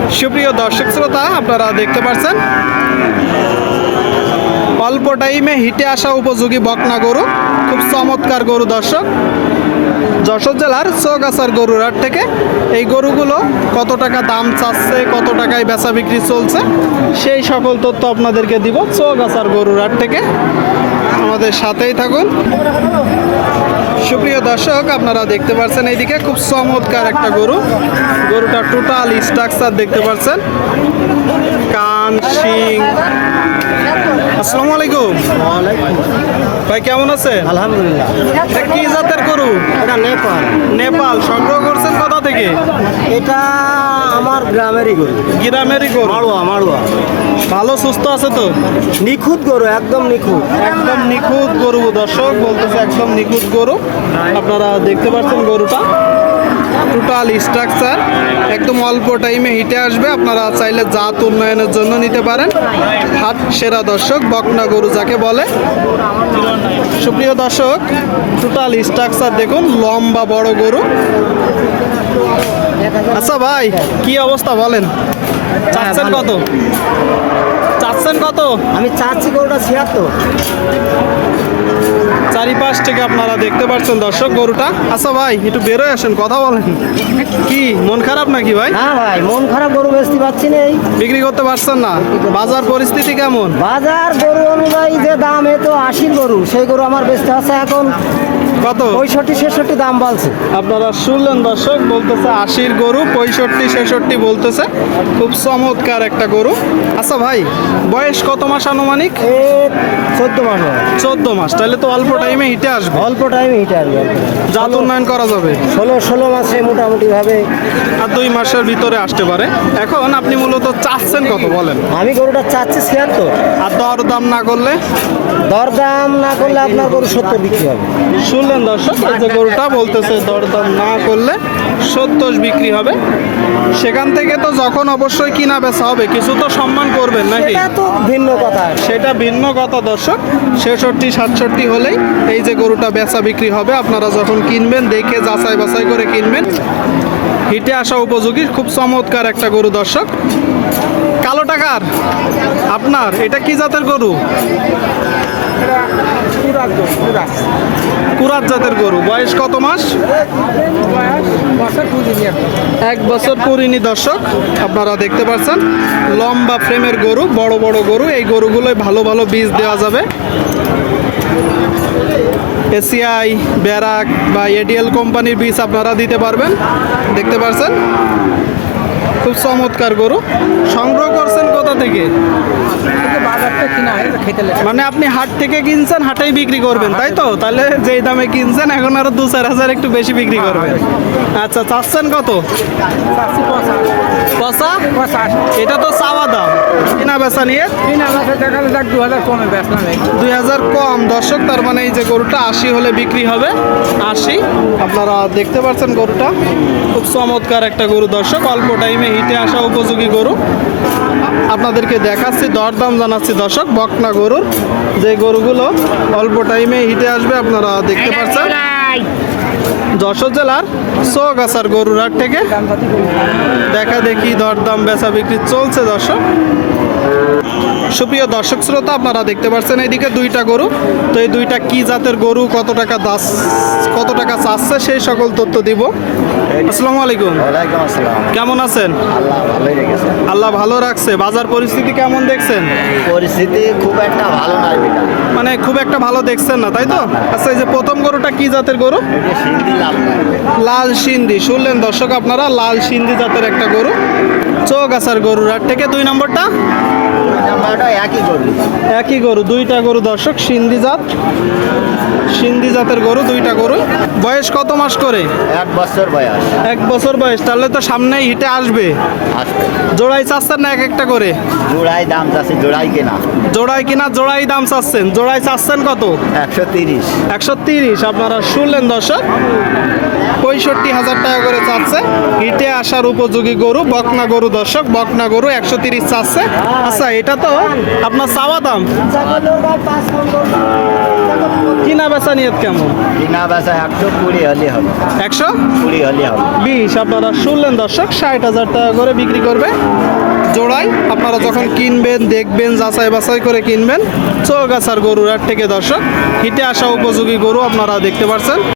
সুপ্রিয় দর্শক শ্রোতা, আপনারা দেখতে পাচ্ছেন অল্প টাইমে হিটে আসা উপযোগী বকনা গরু, খুব চমৎকার গরু দর্শক। যশোর জেলার চৌগাছার গরুর হাট থেকে এই গরুগুলো কত টাকা দাম চাচ্ছে, কত টাকায় বেচা বিক্রি চলছে, সেই সকল তথ্য আপনাদেরকে দিব চৌগাছার গরুর হাট থেকে। আমাদের সাথেই থাকুন। সুপ্রিয় দর্শক, আপনারা দেখতে পাচ্ছেন এইদিকে খুব চমৎকার একটা গরু। গরুটা টোটাল স্ট্রাকচার দেখতে পাচ্ছেন, কান, শিং। আসসালামু আলাইকুম ভাই, কেমন আছেন? আলহামদুলিল্লাহ। এটা কি জাতের গরু? এটা নেপাল। নেপাল। সংগ্রহ করছেন কোথা থেকে? এটা আমার গ্রামেরই গরু। গ্রামেরই গরু। মাড়ুয়া। ভালো সুস্থ আছে তো? নিখুঁত গরু, একদম নিখুঁত। একদম নিখুঁত গরু দর্শক বলতেছে, একদম নিখুঁত গরু। আপনারা দেখতে পাচ্ছেন গরুটা টোটাল স্ট্রাকচার, একদম অল্প টাইমে হিটে আসবে। আপনারা চাইলে জাত উন্নয়নের জন্য নিতে পারেন। হাট সেরা দর্শক, বকনা গরু যাকে বলে। সুপ্রিয় দর্শক, টোটাল স্ট্রাকচার দেখুন, লম্বা বড় গরু। আচ্ছা ভাই, কি অবস্থা বলেন? চাচ্ছেন কত? চাচ্ছেন কত? আমি চাচ্ছি গরুটা 76। চারিপাশ থেকে আপনারা দেখতে পাচ্ছেন দর্শক গরুটা। আচ্ছা ভাই, একটু বেরোয় আসেন, কথা বলেন। কি মন খারাপ নাকি ভাই? হ্যাঁ ভাই, মন খারাপ, গরু বেচতে পারছি না। বিক্রি করতে পারছেন না? বাজার পরিস্থিতি কেমন? বাজার গরু অনুযায়ী যে দাম, এ তো 80 গরু, সেই গরু আমার বেচতে আছে এখন কত? 65-66 দাম বলছে। আপনারা শুনলেন দর্শক, বলতেছে 80 গরু 65-66 বলতেছে। খুব চমৎকার একটা গরু। আচ্ছা ভাই, বয়স কত মাস আনুমানিক? এ 14 মাস হয়। 14 মাস। তাহলে তো অল্প টাইমে হিটে আসবে। অল্প টাইমে হিটে আসবে। জাত উন্নয়ন করা যাবে। 16 মাসে মোটামুটি ভাবে, আর 2 মাসের ভিতরে আসতে পারে। এখন আপনি মূলত চাচ্ছেন কত বলেন? আমি গরুটা চাচ্ছি 76। আর দর দাম না করলে? দরদাম না করলে আপনার গরু 70 বিক্রি হবে। শুনলেন দর্শক, এই যে গরুটা বলতেছে দরদাম না করলে 70 বিক্রি হবে। সেখান থেকে তো যখন অবশ্যই কিনা বেচা হবে, কিছু তো সম্মান করবেন নাকি? এটা তো ভিন্ন কথা। সেটা ভিন্ন কথা দর্শক। 66-67 হলেই এই যে গরুটা বেচা বিক্রি হবে। আপনারা যখন কিনবেন দেখে যাচাই বাছাই করে কিনবেন। হিটে আসা উপযোগী খুব চমৎকার একটা গরু দর্শক। কালো টাকার আপনার এটা কি জাতের গরু? কুরাত জাতের গরু। বয়স কত মাস? 1 বছর পুরিনি দর্শক। আপনারা দেখতে পাচ্ছেন লম্বা ফ্রেমের গরু, বড় বড় গরু। এই গরুগুলোয় ভালো ভালো বীজ দেওয়া যাবে। এসিআই, ব্যারাক বা এডিএল কোম্পানির বীজ আপনারা দিতে পারবেন। দেখতে পাচ্ছেন খুব চমৎকার গরু। সংগ্রহ করছেন কোথা থেকে? মানে আপনি হাট থেকে কিনছেন, হাটেই বিক্রি করবেন তাই তো? তাহলে যেই দামে কিনছেন এখন আরো 2-4 হাজার একটু বেশি বিক্রি করবেন। আচ্ছা, চাচ্ছেন কত? 85। এটা তো চাওয়া দাম, কিনা বেচা নিয়ে 2000 কম দর্শক। তার মানে এই যে গরুটা 80 হলে বিক্রি হবে। 80। আপনারা দেখতে পাচ্ছেন গরুটা খুব চমৎকার একটা গরু দর্শক, অল্প টাইমে হিটে আসা উপযোগী গরু। আপনাদেরকে দেখাচ্ছি, দরদাম জানাচ্ছি দর্শক বকনা গরুর। যে গরুগুলো অল্প টাইমে হিটে আসবে আপনারা দেখতে পাচ্ছেন যশোর জেলার চৌগাছার গরুর হাট থেকে। দেখা দেখি দরদাম বেচা বিক্রি চলছে দর্শক। সুপ্রিয় দর্শক শ্রোতা, আপনারা দেখতে পাচ্ছেন এইদিকে 2টা গরু। তো এই 2টা কি জাতের গরু, কত টাকা চাচ্ছে, সেই সকল তথ্য দিব। আসসালামু আলাইকুম। ওয়ালাইকুম আসসালাম। কেমন আছেন? আল্লাহ ভালোই রেখেছে। আল্লাহ ভালো রাখছে। বাজার পরিস্থিতি কেমন দেখছেন? পরিস্থিতি খুব একটা ভালো নয় বেটা। মানে খুব একটা ভালো দেখছেন না তাই তো? আচ্ছা, এই যে প্রথম গরুটা কি জাতের গরু? এটা সিন্ধি লাল। লাল সিন্ধি। শুনলেন দর্শক আপনারা, লাল সিন্ধি জাতের একটা গরু চৌগাছার গরুর হাট থেকে। 2 নম্বরটা নাম্বারটা একই গরু। একই গরু, 2টা গরু দর্শক, সিন্ধি জাতের গরু, 2টা গরু। বয়স কত মাস করে? 1 বছর বয়স। 1 বছর বয়স। তাহলে তো সামনেই হিটে আসবে। আসবে। জোড়াই চাচ্ছেন না এক একটা করে? জোড়াই দাম চাচ্ছি, জোড়াই কেনা। জোড়াই কিনা জোড়াই দাম চাচ্ছেন। জোড়াই চাচ্ছেন কত? 130। 130। আপনারা শুনলেন দর্শক, ৬৫,০০০ টাকা করে চাচ্ছে। হিটে আসার উপযোগী গরু, বকনা গরু দর্শক, বকনা গরু ১৩০ চাচ্ছে। আচ্ছা, এটা তো আপনার চাওয়া দাম, কিনা বেচা নিয়ত কেমন? কিনা বেচা 120 হলে হবে, 120 হলে হবে। আপনারা শুনলেন দর্শক, ৬০,০০০ টাকা করে বিক্রি করবে জোড়ায়। আপনারা যখন কিনবেন, দেখবেন, যাচাই বাছাই করে কিনবেন। চৌগাছার গরুর হাট থেকে দর্শক, হিটে আসা উপযোগী গরু আপনারা দেখতে পাচ্ছেন।